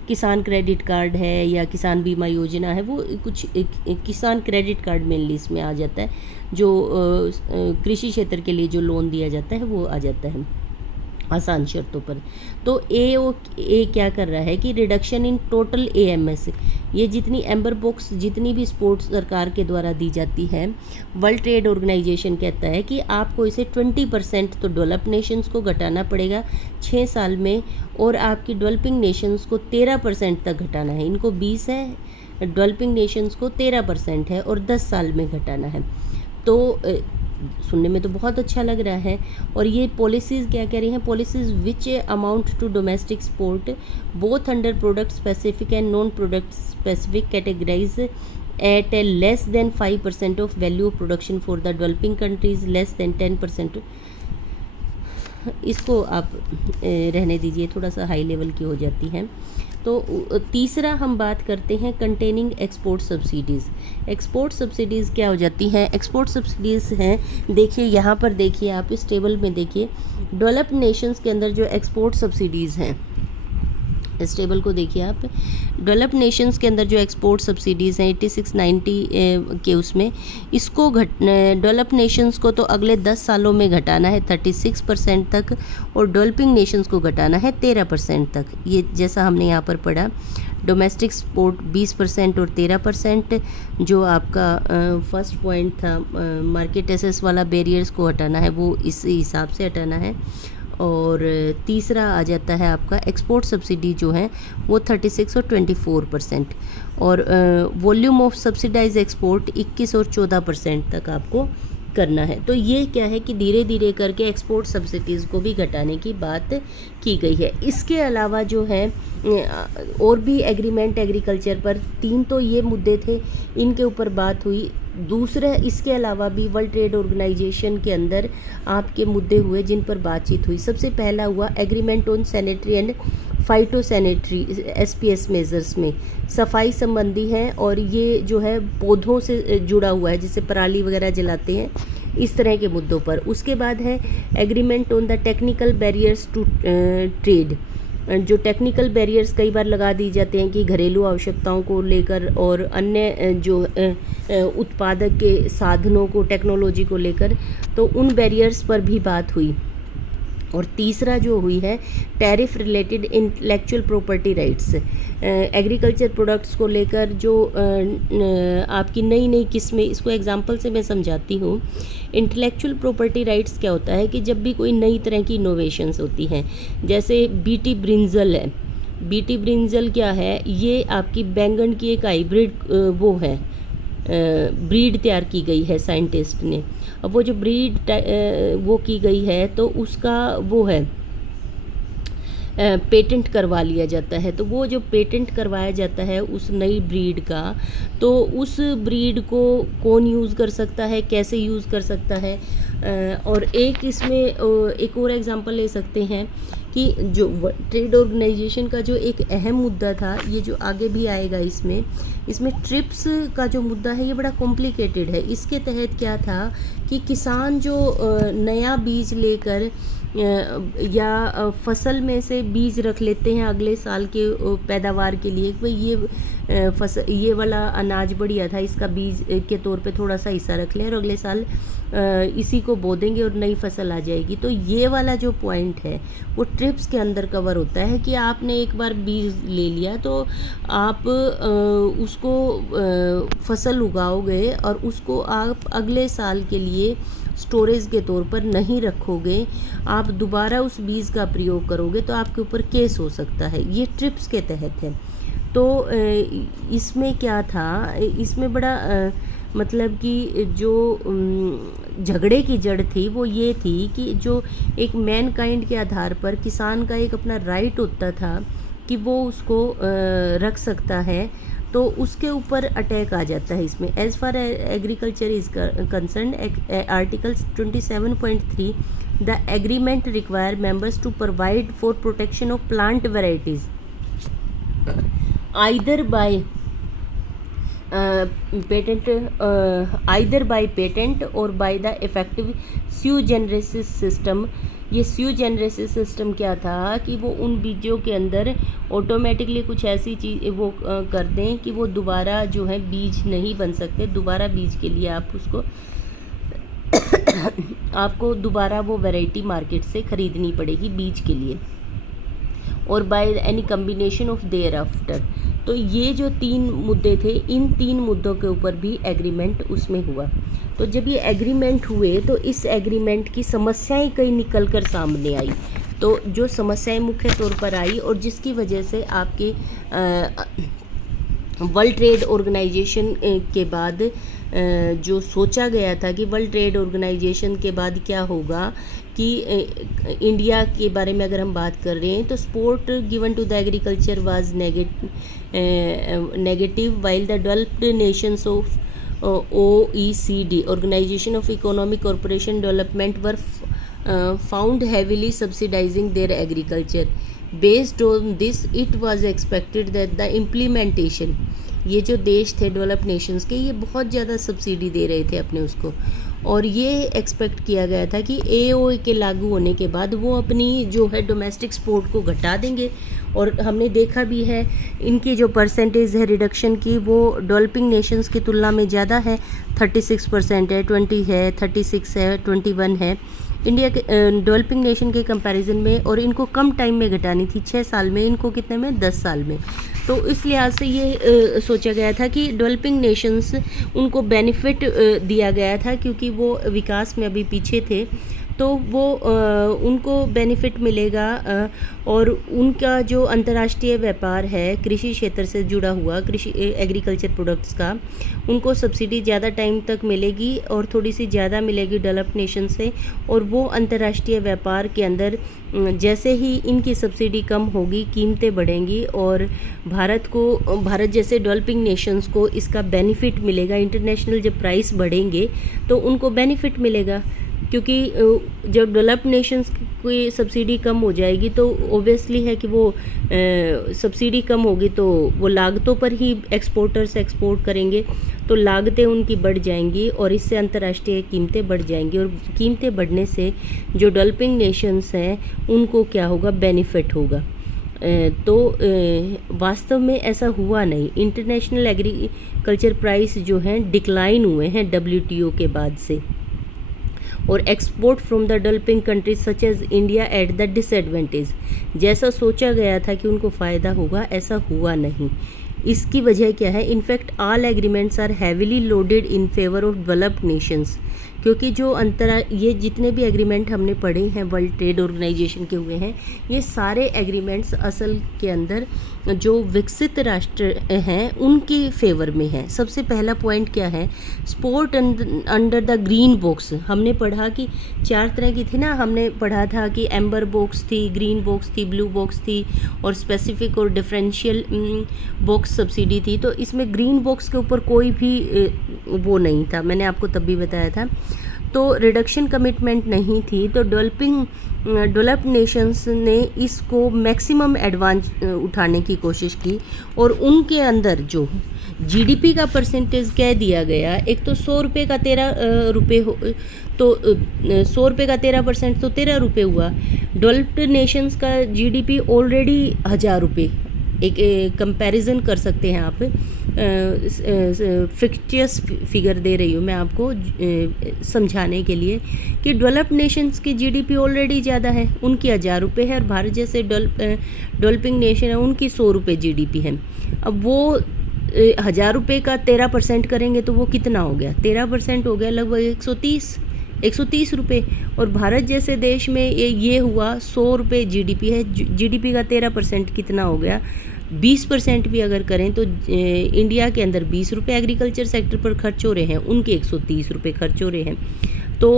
किसान क्रेडिट कार्ड है या किसान बीमा योजना है वो कुछ किसान क्रेडिट कार्ड मेनली इसमें आ जाता है, जो कृषि क्षेत्र के लिए जो लोन दिया जाता है वो आ जाता है आसान शर्तों पर। तो ए क्या कर रहा है कि रिडक्शन इन टोटल AMS, ये जितनी एम्बर बॉक्स जितनी भी स्पोर्ट्स सरकार के द्वारा दी जाती है, वर्ल्ड ट्रेड ऑर्गेनाइजेशन कहता है कि आपको इसे 20% तो डेवलप नेशंस को घटाना पड़ेगा 6 साल में, और आपकी डेवलपिंग नेशंस को 13% तक घटाना है। इनको 20 है, डेवलपिंग नेशंस को 13% है और 10 साल में घटाना है। तो सुनने में तो बहुत अच्छा लग रहा है। और ये पॉलिसीज़ क्या कह रही हैं, policies which amount to domestic export both under product specific and non product specific categorise at a less than 5% of value of production for the developing countries, less than 10%। इसको आप रहने दीजिए, थोड़ा सा हाई लेवल की हो जाती है। तो तीसरा हम बात करते हैं containing export subsidies. Export subsidies क्या हो जाती हैं, एक्सपोर्ट सब्सिडीज़ हैं, देखिए यहाँ पर देखिए आप इस टेबल में देखिए डेवलप्ड नेशंस के अंदर जो एक्सपोर्ट सब्सिडीज़ हैं, इस टेबल को देखिए आप, डेवलप्ड नेशंस के अंदर जो एक्सपोर्ट सब्सिडीज़ हैं 86-90 के उसमें, इसको डेवलप्ड नेशंस को तो अगले 10 सालों में घटाना है 36% तक, और डेवलपिंग नेशंस को घटाना है 13% तक। ये जैसा हमने यहाँ पर पढ़ा, डोमेस्टिक एक्सपोर्ट 20% और 13%, जो आपका फर्स्ट पॉइंट था मार्केट एसेस वाला बैरियर्स को हटाना है वो इस हिसाब से हटाना है। और तीसरा आ जाता है आपका एक्सपोर्ट सब्सिडी जो है वो 36 और 24%, और वॉल्यूम ऑफ सब्सिडाइज एक्सपोर्ट 21 और 14% तक आपको करना है। तो ये क्या है कि धीरे धीरे करके एक्सपोर्ट सब्सिडीज़ को भी घटाने की बात की गई है। इसके अलावा जो है और भी एग्रीमेंट एग्रीकल्चर पर 3 तो ये मुद्दे थे, इनके ऊपर बात हुई। दूसरा इसके अलावा भी वर्ल्ड ट्रेड ऑर्गेनाइजेशन के अंदर आपके मुद्दे हुए जिन पर बातचीत हुई। सबसे पहला हुआ agreement on sanitary and phytosanitary SPS measures में सफाई संबंधी है, और ये जो है पौधों से जुड़ा हुआ है, जिसे पराली वगैरह जलाते हैं, इस तरह के मुद्दों पर। उसके बाद है agreement on the technical barriers to trade. जो टेक्निकल बैरियर्स कई बार लगा दी जाते हैं कि घरेलू आवश्यकताओं को लेकर और अन्य जो उत्पादक के साधनों को, टेक्नोलॉजी को लेकर, तो उन बैरियर्स पर भी बात हुई। और तीसरा जो हुई है tariff related intellectual property rights, agriculture products को लेकर जो आपकी नई नई किस्में, इसको एग्जांपल से मैं समझाती हूँ। इंटेलेक्चुअल प्रॉपर्टी राइट्स क्या होता है कि जब भी कोई नई तरह की इनोवेशंस होती हैं, जैसे बीटी ब्रिंजल है, बीटी ब्रिंजल क्या है, ये आपकी बैंगन की एक हाइब्रिड वो है, ब्रीड तैयार की गई है साइंटिस्ट ने। अब वो जो ब्रीड वो की गई है तो उसका वो है पेटेंट करवा लिया जाता है। तो वो जो पेटेंट करवाया जाता है उस नई ब्रीड का, तो उस ब्रीड को कौन यूज़ कर सकता है, कैसे यूज़ कर सकता है, और एक इसमें एक और एग्जांपल ले सकते हैं कि जो ट्रेड ऑर्गेनाइजेशन का जो एक अहम मुद्दा था, ये जो आगे भी आएगा इसमें ट्रिप्स का जो मुद्दा है ये बड़ा कॉम्प्लिकेटेड है। इसके तहत क्या था कि किसान जो नया बीज लेकर या फसल में से बीज रख लेते हैं अगले साल के पैदावार के लिए, भाई ये वाला अनाज बढ़िया था, इसका बीज के तौर पे थोड़ा सा हिस्सा रख लें और अगले साल इसी को बो देंगे और नई फसल आ जाएगी। तो ये वाला जो पॉइंट है वो ट्रिप्स के अंदर कवर होता है कि आपने एक बार बीज ले लिया तो आप उसको फसल उगाओगे और उसको आप अगले साल के लिए स्टोरेज के तौर पर नहीं रखोगे, आप दोबारा उस बीज का प्रयोग करोगे तो आपके ऊपर केस हो सकता है। ये ट्रिप्स के तहत है। तो इसमें क्या था, इसमें बड़ा मतलब कि जो झगड़े की जड़ थी वो ये थी कि जो एक मैनकाइंड के आधार पर किसान का एक अपना राइट होता था कि वो उसको रख सकता है, तो उसके ऊपर अटैक आ जाता है इसमें। As far agriculture is concern, article 27.3 the agreement require members to provide for protection of plant varieties either by patent or by the effective sui generis system। ये sui generis सिस्टम क्या था कि वो उन बीजों के अंदर ऑटोमेटिकली कुछ ऐसी चीज़ वो कर दें कि वो दोबारा जो है बीज नहीं बन सकते। दोबारा बीज के लिए आप उसको आपको दोबारा वो वैरायटी मार्केट से ख़रीदनी पड़ेगी बीज के लिए, और by any combination of their after. तो ये जो 3 मुद्दे थे, इन 3 मुद्दों के ऊपर भी एग्रीमेंट उसमें हुआ। तो जब ये एग्रीमेंट हुए तो इस एग्रीमेंट की समस्याएं कई निकल कर सामने आई। तो जो समस्याएं मुख्य तौर पर आई और जिसकी वजह से आपके वर्ल्ड ट्रेड ऑर्गेनाइजेशन के बाद जो सोचा गया था कि वर्ल्ड ट्रेड ऑर्गेनाइजेशन के बाद क्या होगा कि इंडिया के बारे में अगर हम बात कर रहे हैं तो support given to the agriculture was negative while the developed nations of OECD organisation of economic corporation development were found heavily subsidising their agriculture. Based on this it was expected that the implementation, ये जो देश थे डेवलप नेशंस के, ये बहुत ज़्यादा सब्सिडी दे रहे थे अपने उसको, और ये एक्सपेक्ट किया गया था कि AOA के लागू होने के बाद वो अपनी जो है डोमेस्टिक एक्सपोर्ट को घटा देंगे। और हमने देखा भी है इनकी जो परसेंटेज है रिडक्शन की वो डेवलपिंग नेशंस की तुलना में ज़्यादा है। 36% है, 20 है, 36 है, 21 है इंडिया के डेवलपिंग नेशन के कंपैरिजन में। और इनको कम टाइम में घटानी थी, 6 साल में, इनको कितने में, 10 साल में। तो इस लिहाज से ये सोचा गया था कि डेवलपिंग नेशंस उनको बेनिफिट दिया गया था क्योंकि वो विकास में अभी पीछे थे, तो वो उनको बेनिफिट मिलेगा। और उनका जो अंतर्राष्ट्रीय व्यापार है कृषि क्षेत्र से जुड़ा हुआ, कृषि एग्रीकल्चर प्रोडक्ट्स का, उनको सब्सिडी ज़्यादा टाइम तक मिलेगी और थोड़ी सी ज़्यादा मिलेगी डेवलप्ड नेशन से। और वो अंतर्राष्ट्रीय व्यापार के अंदर जैसे ही इनकी सब्सिडी कम होगी कीमतें बढ़ेंगी और भारत जैसे डेवलपिंग नेशंस को इसका बेनिफिट मिलेगा। इंटरनेशनल जब प्राइस बढ़ेंगे तो उनको बेनिफिट मिलेगा, क्योंकि जब डेवलप्ड नेशंस की सब्सिडी कम हो जाएगी तो ओबियसली है कि वो सब्सिडी कम होगी तो वो लागतों पर ही एक्सपोर्टर्स एक्सपोर्ट करेंगे, तो लागतें उनकी बढ़ जाएंगी और इससे अंतर्राष्ट्रीय कीमतें बढ़ जाएंगी। और कीमतें बढ़ने से जो डेवलपिंग नेशंस हैं उनको क्या होगा, बेनिफिट होगा। तो वास्तव में ऐसा हुआ नहीं। इंटरनेशनल एग्रीकल्चर प्राइस जो हैं डिक्लाइन हुए हैं WTO के बाद से, और export from the developing countries such as India at the disadvantage. जैसा सोचा गया था कि उनको फ़ायदा होगा, ऐसा हुआ नहीं। इसकी वजह क्या है, in fact all agreements are heavily loaded in favour of developed nations, क्योंकि जो ये जितने भी एग्रीमेंट हमने पढ़े हैं वर्ल्ड ट्रेड ऑर्गेनाइजेशन के हुए हैं, ये सारे एग्रीमेंट्स असल के अंदर जो विकसित राष्ट्र हैं उनके फेवर में है। सबसे पहला पॉइंट क्या है, sport under the green box. हमने पढ़ा कि 4 तरह की थी ना, हमने पढ़ा था कि एम्बर बॉक्स थी, ग्रीन बॉक्स थी, ब्लू बॉक्स थी और स्पेसिफिक और डिफरेंशियल बॉक्स सब्सिडी थी। तो इसमें ग्रीन बॉक्स के ऊपर कोई भी वो नहीं था, मैंने आपको तब भी बताया था तो रिडक्शन कमिटमेंट नहीं थी, तो डेवलप्ड नेशंस ने इसको मैक्सिमम एडवांस उठाने की कोशिश की और उनके अंदर जो जीडीपी का परसेंटेज कह दिया गया, एक तो 100 रुपये का 13 रुपये हो, तो 100 रुपये का 13% तो 13 रुपये हुआ। डेवलप्ड नेशंस का जीडीपी ऑलरेडी 1000 रुपये, एक कंपैरिजन कर सकते हैं आप। फिक्टियस फिगर दे रही हूँ मैं आपको समझाने के लिए कि डेवलप्ड नेशंस की जीडीपी ऑलरेडी ज़्यादा है, उनकी 1000 रुपये है, और भारत जैसे डेवलपिंग नेशन है उनकी 100 रुपये जीडीपी है। अब वो 1000 रुपये का 13% करेंगे तो वो कितना हो गया, 13% हो गया लगभग 130 रुपये। और भारत जैसे देश में ये हुआ 100 रुपये जीडीपी है, जीडीपी का 13% कितना हो गया, 20% भी अगर करें तो इंडिया के अंदर 20 रुपये एग्रीकल्चर सेक्टर पर खर्च हो रहे हैं, उनके 130 रुपये खर्च हो रहे हैं। तो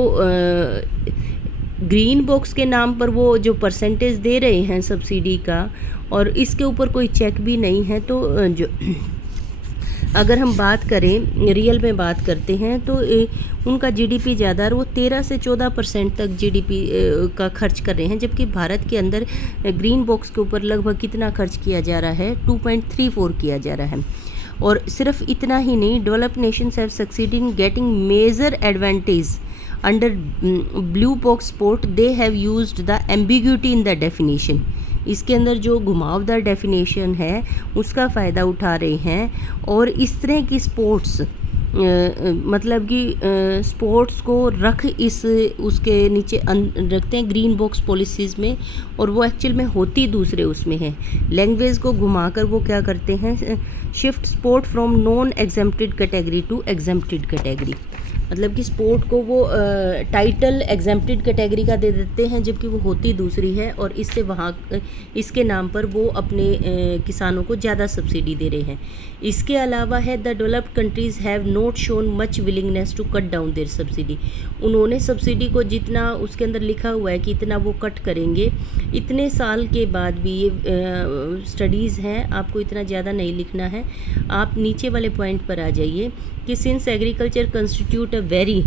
ग्रीन बॉक्स के नाम पर वो जो परसेंटेज दे रहे हैं सब्सिडी का, और इसके ऊपर कोई चेक भी नहीं है। तो जो अगर हम बात करें रियल में बात करते हैं तो उनका जीडीपी ज़्यादा, और वो 13 से 14% तक जीडीपी का खर्च कर रहे हैं, जबकि भारत के अंदर ग्रीन बॉक्स के ऊपर लगभग कितना खर्च किया जा रहा है, 2.34 किया जा रहा है। और सिर्फ इतना ही नहीं, developed nations have succeeded in getting major advantage under blue box support, they have used the ambiguity in the definition. इसके अंदर जो घुमावदार डेफिनेशन है उसका फ़ायदा उठा रहे हैं, और इस तरह की स्पोर्ट्स मतलब कि स्पोर्ट्स को रख उसके नीचे रखते हैं ग्रीन बॉक्स पॉलिसीज़ में, और वो एक्चुअल में होती दूसरे उसमें है। लैंग्वेज को घुमाकर वो क्या करते हैं, shift sport from non exempted category to exempted category, मतलब कि स्पोर्ट को वो टाइटल एग्जेम्प्टेड कैटेगरी का दे देते हैं जबकि वो होती दूसरी है, और इससे वहाँ इसके नाम पर वो अपने किसानों को ज़्यादा सब्सिडी दे रहे हैं। इसके अलावा है the developed countries have not shown much willingness to cut down their subsidy. उन्होंने सब्सिडी को जितना उसके अंदर लिखा हुआ है कि इतना वो कट करेंगे, इतने साल के बाद भी ये स्टडीज़ हैं, आपको इतना ज़्यादा नहीं लिखना है। आप नीचे वाले पॉइंट पर आ जाइए कि since agriculture constitute a very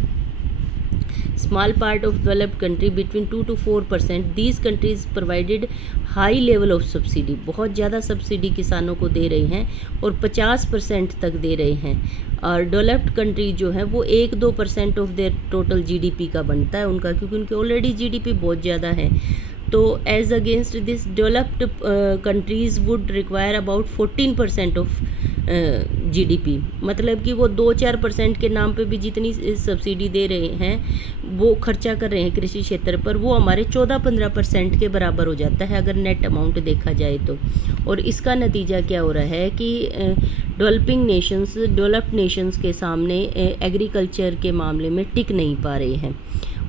small part of developed country between 2 to 4%, these countries provided high level of subsidy, बहुत ज़्यादा सब्सिडी किसानों को दे रहे हैं और 50% तक दे रहे हैं। और डेवलप्ड कंट्री जो है वो 1-2% ऑफ देयर टोटल जीडीपी का बनता है उनका, क्योंकि उनके ऑलरेडी जीडीपी बहुत ज़्यादा है। तो as against this developed countries would require about 14% of GDP, मतलब कि वो 2-4% के नाम पे भी जितनी सब्सिडी दे रहे हैं वो खर्चा कर रहे हैं कृषि क्षेत्र पर, वो हमारे 14-15% के बराबर हो जाता है अगर नेट अमाउंट देखा जाए तो। और इसका नतीजा क्या हो रहा है कि डेवलप्ड नेशंस के सामने एग्रीकल्चर के मामले में टिक नहीं पा रहे हैं।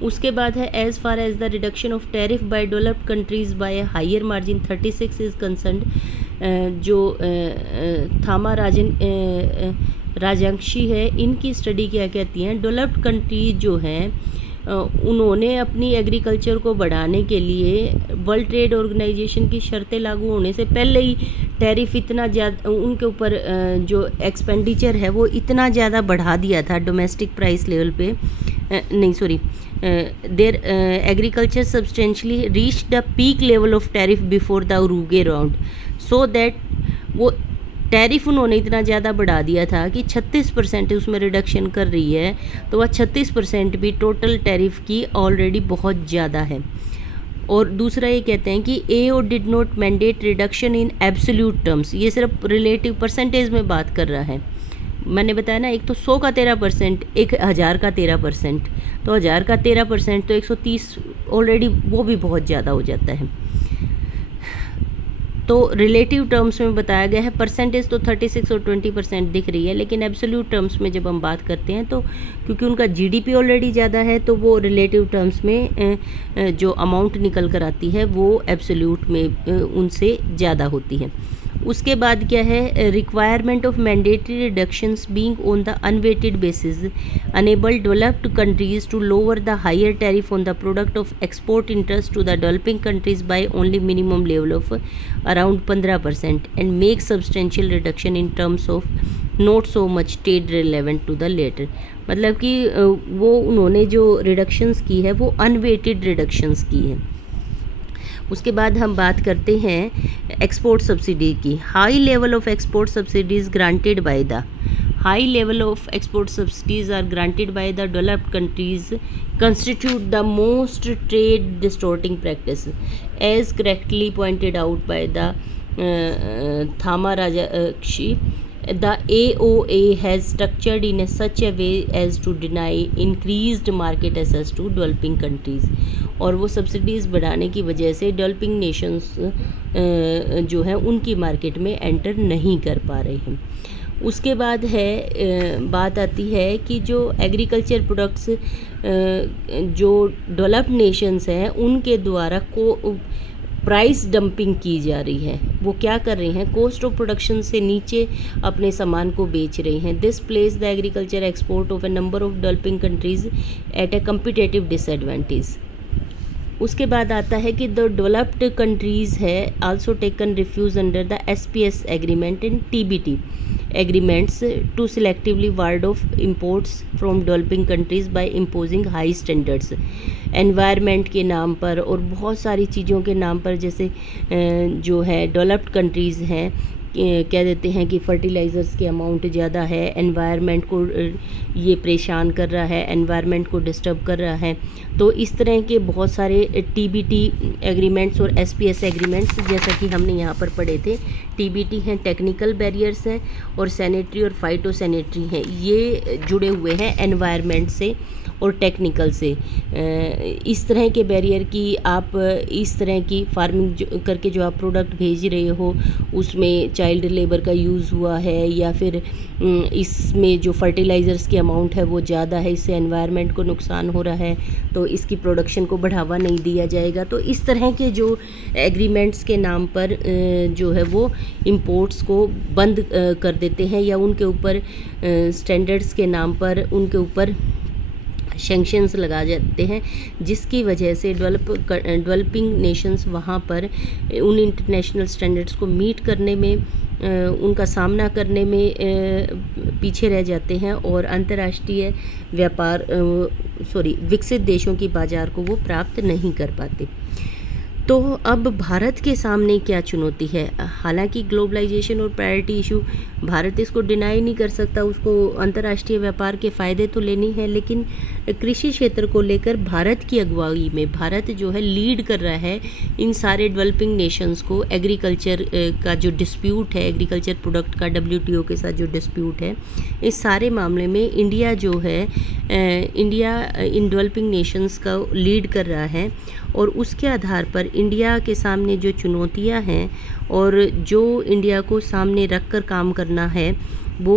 उसके बाद है as far as the reduction of tariff by developed countries by higher margin 36 is concerned, जो थामा राजंशी है, इनकी स्टडी क्या कहती हैं, डेवलप्ड कंट्रीज जो हैं उन्होंने अपनी एग्रीकल्चर को बढ़ाने के लिए वर्ल्ड ट्रेड ऑर्गेनाइजेशन की शर्तें लागू होने से पहले ही टैरिफ इतना ज़्यादा उनके ऊपर जो एक्सपेंडिचर है वो इतना ज़्यादा बढ़ा दिया था डोमेस्टिक प्राइस लेवल पे, their agriculture substantially reach the peak level of tariff before the Uruguay round, so that वो टैरिफ उन्होंने इतना ज़्यादा बढ़ा दिया था कि 36% उसमें रिडक्शन कर रही है, तो वह 36% भी टोटल टैरिफ की ऑलरेडी बहुत ज़्यादा है। और दूसरा ये कहते हैं कि AO did not mandate reduction in absolute terms, ये सिर्फ रिलेटिव परसेंटेज में बात कर रहा है। मैंने बताया ना, एक तो 100 का 13%, एक 1000 का 13%, तो 1000 का 13% तो 130 ऑलरेडी वो भी बहुत ज़्यादा हो जाता है। तो रिलेटिव टर्म्स में बताया गया है, परसेंटेज तो 36 और 20% दिख रही है, लेकिन एब्सोल्यूट टर्म्स में जब हम बात करते हैं तो क्योंकि उनका जीडीपी ऑलरेडी ज़्यादा है तो वो रिलेटिव टर्म्स में जो अमाउंट निकल कर आती है वो एब्सोल्यूट में उनसे ज़्यादा होती है। उसके बाद क्या है, requirement of mandatory reductions being on the unweighted basis enable developed countries to lower the higher tariff on the product of export interest to the developing countries by only minimum level of around 15% and make substantial reduction in terms of not so much trade relevant to the latter. मतलब कि वो उन्होंने जो रिडक्शंस की है वो अनवेटेड रिडक्शंस की है। उसके बाद हम बात करते हैं एक्सपोर्ट सब्सिडी की। High level of export subsidies granted by the high level of export subsidies are granted by the developed countries constitute the most trade distorting practice, as correctly pointed out by the Thama Rajakshi. The AOA has structured in such a way as to deny increased market access to developing countries. और वो सब्सिडीज़ बढ़ाने की वजह से डेवलपिंग नेशंस जो है उनकी मार्केट में एंटर नहीं कर पा रहे हैं। उसके बाद बात आती है कि जो एग्रीकल्चर प्रोडक्ट्स जो डेवलप्ड नेशंस हैं उनके द्वारा प्राइस डंपिंग की जा रही है। वो क्या कर रहे हैं, कॉस्ट ऑफ प्रोडक्शन से नीचे अपने सामान को बेच रहे हैं। This place the agriculture export of a number of developing countries at a competitive disadvantage. उसके बाद आता है कि द डेवलप्ड कंट्रीज़ है also taken refuge under the SPS agreement and TBT agreements to selectively ward off imports from developing countries by imposing high standards. Environment के नाम पर और बहुत सारी चीज़ों के नाम पर, जैसे जो है डेवलप्ड कंट्रीज़ हैं कह देते हैं कि फर्टिलाइज़र्स के अमाउंट ज़्यादा है, एनवायरनमेंट को ये परेशान कर रहा है, एनवायरनमेंट को डिस्टर्ब कर रहा है। तो इस तरह के बहुत सारे TBT एग्रीमेंट्स और SPS एग्रीमेंट्स जैसा कि हमने यहाँ पर पढ़े थे। TBT हैं टेक्निकल बैरियर्स हैं और सैनिटरी और फाइटो सैनिटरी हैं, ये जुड़े हुए हैं एनवायरनमेंट से और टेक्निकल से। इस तरह के बैरियर की आप इस तरह की फार्मिंग करके जो आप प्रोडक्ट भेज रहे हो उसमें चाइल्ड लेबर का यूज़ हुआ है, या फिर इसमें जो फर्टिलाइज़र्स की अमाउंट है वो ज़्यादा है, इससे एनवायरनमेंट को नुकसान हो रहा है, तो इसकी प्रोडक्शन को बढ़ावा नहीं दिया जाएगा। तो इस तरह के जो एग्रीमेंट्स के नाम पर जो है वो इंपोर्ट्स को बंद कर देते हैं, या उनके ऊपर स्टैंडर्ड्स के नाम पर उनके ऊपर सैंक्शंस लगा जाते हैं, जिसकी वजह से डेवलपिंग नेशंस वहाँ पर उन इंटरनेशनल स्टैंडर्ड्स को मीट करने में उनका सामना करने में पीछे रह जाते हैं और अंतर्राष्ट्रीय विकसित देशों की बाज़ार को वो प्राप्त नहीं कर पाते। तो अब भारत के सामने क्या चुनौती है? हालांकि ग्लोबलाइजेशन और प्रायोरिटी इशू, भारत इसको डिनाई नहीं कर सकता, उसको अंतर्राष्ट्रीय व्यापार के फ़ायदे तो लेनी है, लेकिन कृषि क्षेत्र को लेकर भारत की अगुवाई में भारत जो है लीड कर रहा है इन सारे डेवलपिंग नेशंस को। एग्रीकल्चर का जो डिस्प्यूट है, एग्रीकल्चर प्रोडक्ट का WTO के साथ जो डिस्प्यूट है, इस सारे मामले में इंडिया जो है इंडिया इन डेवलपिंग नेशंस का लीड कर रहा है। और उसके आधार पर इंडिया के सामने जो चुनौतियां हैं और जो इंडिया को सामने रख कर काम करना है, वो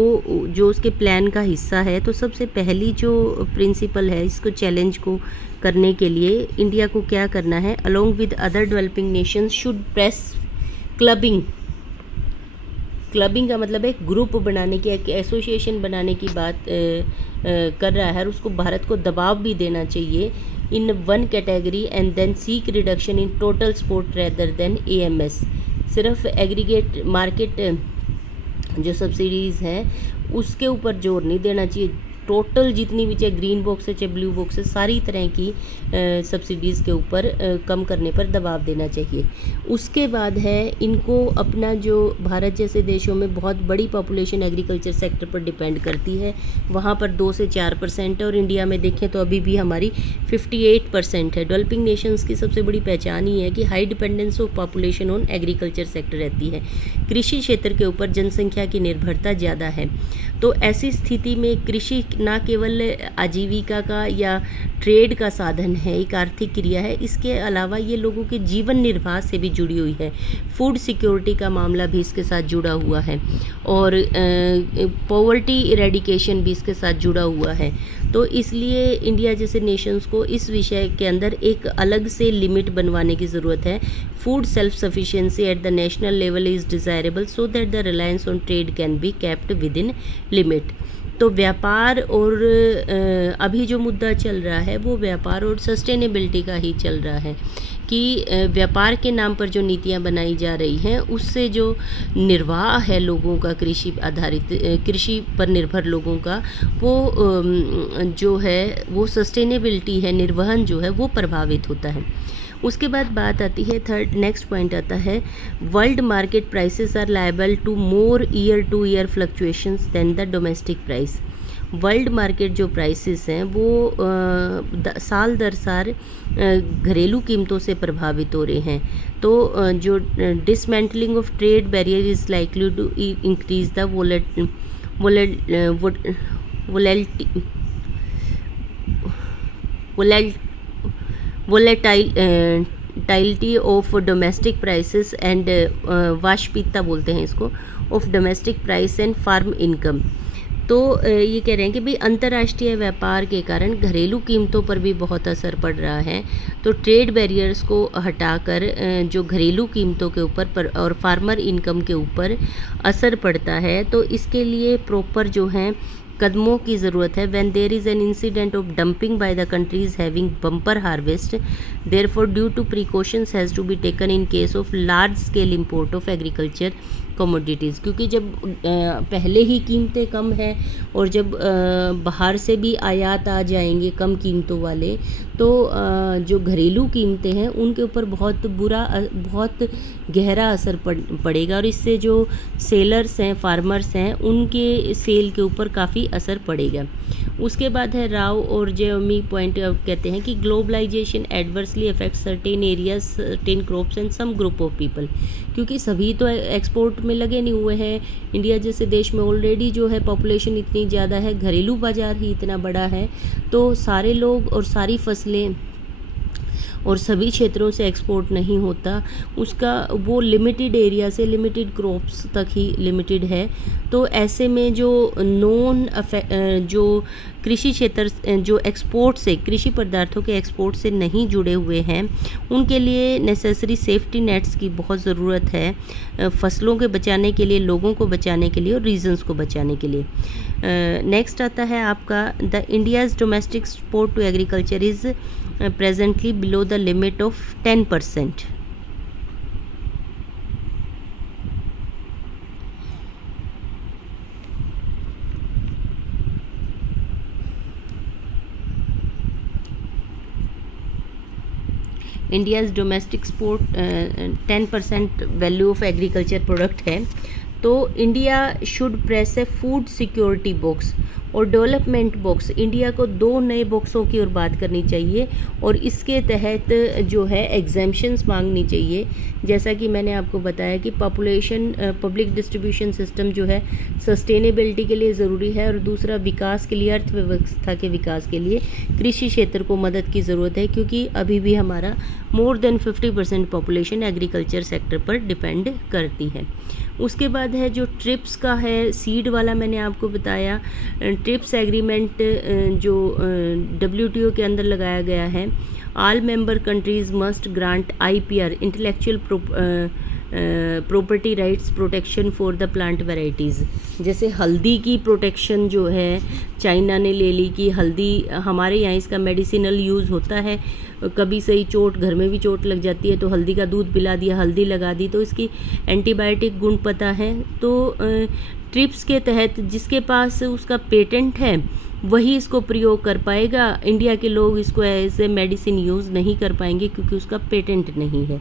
जो उसके प्लान का हिस्सा है, तो सबसे पहली जो प्रिंसिपल है इसको चैलेंज को करने के लिए इंडिया को क्या करना है, along with other developing Nations should press clubbing का मतलब है ग्रुप बनाने की, एक एसोसिएशन बनाने की बात कर रहा है, और उसको भारत को दबाव भी देना चाहिए in one category and then seek reduction in total support rather than AMS। सिर्फ एग्रीगेट मार्केट जो सब्सिडीज़ हैं उसके ऊपर जोर नहीं देना चाहिए, टोटल जितनी भी चाहे ग्रीन बॉक्स है चाहे ब्लू बॉक्स है, सारी तरह की सब्सिडीज़ के ऊपर कम करने पर दबाव देना चाहिए। उसके बाद है इनको अपना जो भारत जैसे देशों में बहुत बड़ी पॉपुलेशन एग्रीकल्चर सेक्टर पर डिपेंड करती है, वहाँ पर 2 से 4% है, और इंडिया में देखें तो अभी भी हमारी 58% है। डेवलपिंग नेशंस की सबसे बड़ी पहचान ही है कि high dependence of population on agriculture sector रहती है, कृषि क्षेत्र के ऊपर जनसंख्या की निर्भरता ज़्यादा है। तो ऐसी स्थिति में कृषि ना केवल आजीविका का या ट्रेड का साधन है, एक आर्थिक क्रिया है, इसके अलावा ये लोगों के जीवन निर्वाह से भी जुड़ी हुई है। फूड सिक्योरिटी का मामला भी इसके साथ जुड़ा हुआ है, और पॉवर्टी इरेडिकेशन भी इसके साथ जुड़ा हुआ है। तो इसलिए इंडिया जैसे नेशंस को इस विषय के अंदर एक अलग से लिमिट बनवाने की ज़रूरत है। Food self sufficiency at the national level is desirable so that the reliance on trade can be kept with in limit. तो व्यापार और अभी जो मुद्दा चल रहा है वो व्यापार और सस्टेनेबिलिटी का ही चल रहा है कि व्यापार के नाम पर जो नीतियां बनाई जा रही हैं उससे जो निर्वाह है लोगों का, कृषि आधारित कृषि पर निर्भर लोगों का, वो जो है वो सस्टेनेबिलिटी है, निर्वहन जो है वो प्रभावित होता है। उसके बाद बात आती है नेक्स्ट पॉइंट आता है, world market prices are liable to more year to year fluctuations than the domestic price. World market जो प्राइसेस हैं वो साल दर साल घरेलू कीमतों से प्रभावित हो रहे हैं। तो जो dismantling of trade barrier is likely to increase the volatility of domestic prices and वाशपीता बोलते हैं इसको, of domestic price and farm income. तो ये कह रहे हैं कि भाई अंतर्राष्ट्रीय व्यापार के कारण घरेलू कीमतों पर भी बहुत असर पड़ रहा है। तो ट्रेड बैरियर्स को हटाकर जो घरेलू कीमतों के ऊपर और फार्मर इनकम के ऊपर असर पड़ता है, तो इसके लिए प्रॉपर जो है कदमों की ज़रूरत है। When there is an incident of dumping by the countries having bumper harvest, therefore due to precautions has to be taken in case of large scale import of agriculture commodities. क्योंकि जब पहले ही कीमतें कम हैं और जब बाहर से भी आयात आ जाएंगे कम कीमतों वाले, तो जो घरेलू कीमतें हैं उनके ऊपर बहुत गहरा असर पड़ेगा और इससे जो सेलर्स हैं, फार्मर्स हैं, उनके सेल के ऊपर काफ़ी असर पड़ेगा। उसके बाद है राव और जेमी पॉइंट कहते हैं कि globalisation adversely affect certain areas, certain crops and some group of people. क्योंकि सभी तो एक्सपोर्ट में लगे नहीं हुए हैं। इंडिया जैसे देश में ऑलरेडी जो है पॉपुलेशन इतनी ज़्यादा है, घरेलू बाज़ार ही इतना बड़ा है, तो सारे लोग और सारी फसलें और सभी क्षेत्रों से एक्सपोर्ट नहीं होता, उसका वो लिमिटेड एरिया से लिमिटेड क्रॉप्स तक ही लिमिटेड है। तो ऐसे में जो जो कृषि क्षेत्र जो एक्सपोर्ट से, कृषि पदार्थों के एक्सपोर्ट से नहीं जुड़े हुए हैं, उनके लिए नेसेसरी सेफ्टी नेट्स की बहुत ज़रूरत है, फसलों के बचाने के लिए, लोगों को बचाने के लिए और रीजन्स को बचाने के लिए। नेक्स्ट आता है आपका the India's domestic export to agriculture is presently below the limit of 10%. India's domestic export 10% value of agriculture product है। तो India should press a food security box और डेवलपमेंट बॉक्स। इंडिया को 2 नए बॉक्सों की ओर बात करनी चाहिए और इसके तहत जो है एग्जेम्पशंस मांगनी चाहिए। जैसा कि मैंने आपको बताया कि पॉपुलेशन पब्लिक डिस्ट्रीब्यूशन सिस्टम जो है सस्टेनेबिलिटी के लिए ज़रूरी है और दूसरा विकास के लिए, अर्थव्यवस्था के विकास के लिए कृषि क्षेत्र को मदद की ज़रूरत है, क्योंकि अभी भी हमारा more than 50% population agriculture sector पर डिपेंड करती है। उसके बाद है जो ट्रिप्स का है, सीड वाला मैंने आपको बताया। ट्रिप्स एग्रीमेंट जो WTO के अंदर लगाया गया है, all member countries must grant IPR intellectual property rights protection for the plant varieties. जैसे हल्दी की प्रोटेक्शन जो है चाइना ने ले ली कि हल्दी हमारे यहाँ इसका मेडिसिनल यूज़ होता है, कभी सही चोट, घर में भी चोट लग जाती है तो हल्दी का दूध पिला दिया, हल्दी लगा दी, तो इसकी एंटीबायोटिक गुण पता है। तो ट्रिप्स के तहत जिसके पास उसका पेटेंट है वही इसको प्रयोग कर पाएगा। इंडिया के लोग इसको एज ए मेडिसिन यूज़ नहीं कर पाएंगे क्योंकि उसका पेटेंट नहीं है।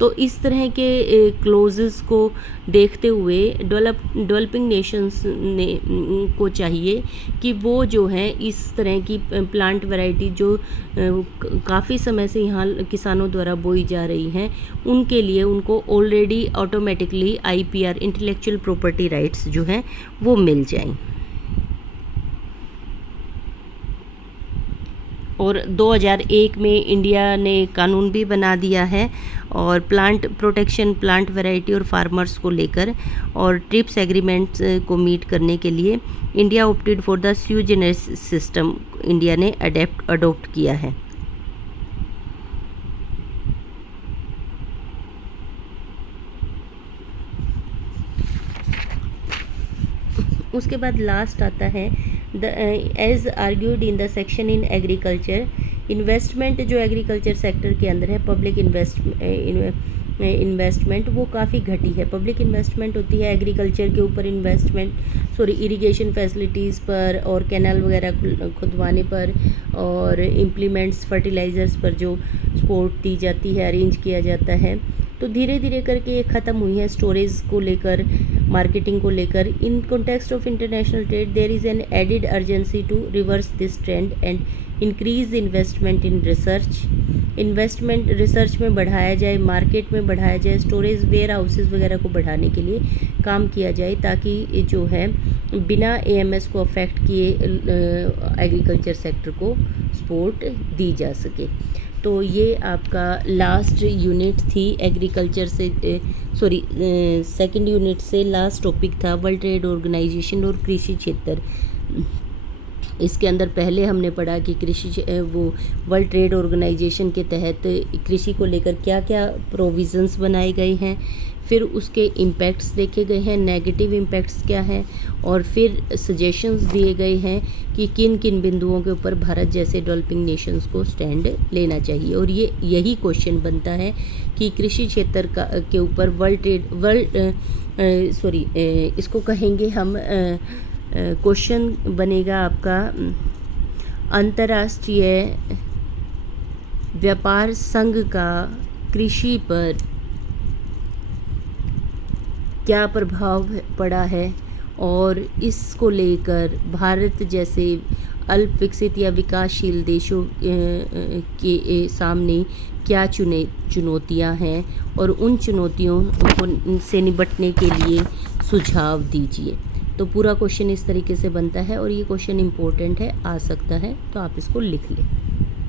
तो इस तरह के क्लोजेस को देखते हुए डेवलपिंग नेशंस ने को चाहिए कि वो जो है इस तरह की प्लांट वैरायटी जो काफ़ी समय से यहाँ किसानों द्वारा बोई जा रही हैं, उनके लिए उनको already automatically IPR intellectual property rights जो हैं वो मिल जाएं। और 2001 में इंडिया ने कानून भी बना दिया है और प्लांट प्रोटेक्शन, प्लांट वैरायटी और फार्मर्स को लेकर, और ट्रिप्स एग्रीमेंट्स को मीट करने के लिए India opted for the sui generis system India ने अडॉप्ट किया है। उसके बाद लास्ट आता है as argued in the section in agriculture, investment जो एग्रीकल्चर सेक्टर के अंदर है, पब्लिक इन्वेस्टमेंट वो काफ़ी घटी है। पब्लिक इन्वेस्टमेंट होती है एग्रीकल्चर के ऊपर इन्वेस्टमेंट, इरिगेशन फैसिलिटीज़ पर और कैनाल वगैरह खुदवाने पर और इम्प्लीमेंट्स फर्टिलाइज़र्स पर जो सपोर्ट दी जाती है, अरेंज किया जाता है। तो धीरे धीरे करके ये ख़त्म हुई है स्टोरेज को लेकर, मार्केटिंग को लेकर। In context of international trade there is an added urgency to reverse this trend and increase investment in research. Investment research में बढ़ाया जाए, मार्केट में बढ़ाया जाए, स्टोरेज वेयर हाउसेस वगैरह को बढ़ाने के लिए काम किया जाए, ताकि जो है बिना AMS को अफेक्ट किए एग्रीकल्चर सेक्टर को सपोर्ट दी जा सके। तो ये आपका लास्ट यूनिट थी एग्रीकल्चर से, सेकंड यूनिट से लास्ट टॉपिक था वर्ल्ड ट्रेड ऑर्गेनाइजेशन और कृषि क्षेत्र। इसके अंदर पहले हमने पढ़ा कि वर्ल्ड ट्रेड ऑर्गेनाइजेशन के तहत कृषि को लेकर क्या क्या प्रोविज़न्स बनाए गए हैं, फिर उसके इम्पैक्ट्स देखे गए हैं, नेगेटिव इम्पैक्ट्स क्या हैं, और फिर सजेशंस दिए गए हैं कि किन किन बिंदुओं के ऊपर भारत जैसे डेवलपिंग नेशंस को स्टैंड लेना चाहिए। और यही क्वेश्चन बनता है कि कृषि क्षेत्र के ऊपर इसको कहेंगे हम, क्वेश्चन बनेगा आपका अंतर्राष्ट्रीय व्यापार संघ का कृषि पर क्या प्रभाव पड़ा है और इसको लेकर भारत जैसे अल्प विकसित या विकासशील देशों के सामने क्या चुनौतियां हैं, और उन चुनौतियों से निपटने के लिए सुझाव दीजिए। तो पूरा क्वेश्चन इस तरीके से बनता है और ये क्वेश्चन इम्पोर्टेंट है, आ सकता है, तो आप इसको लिख लें।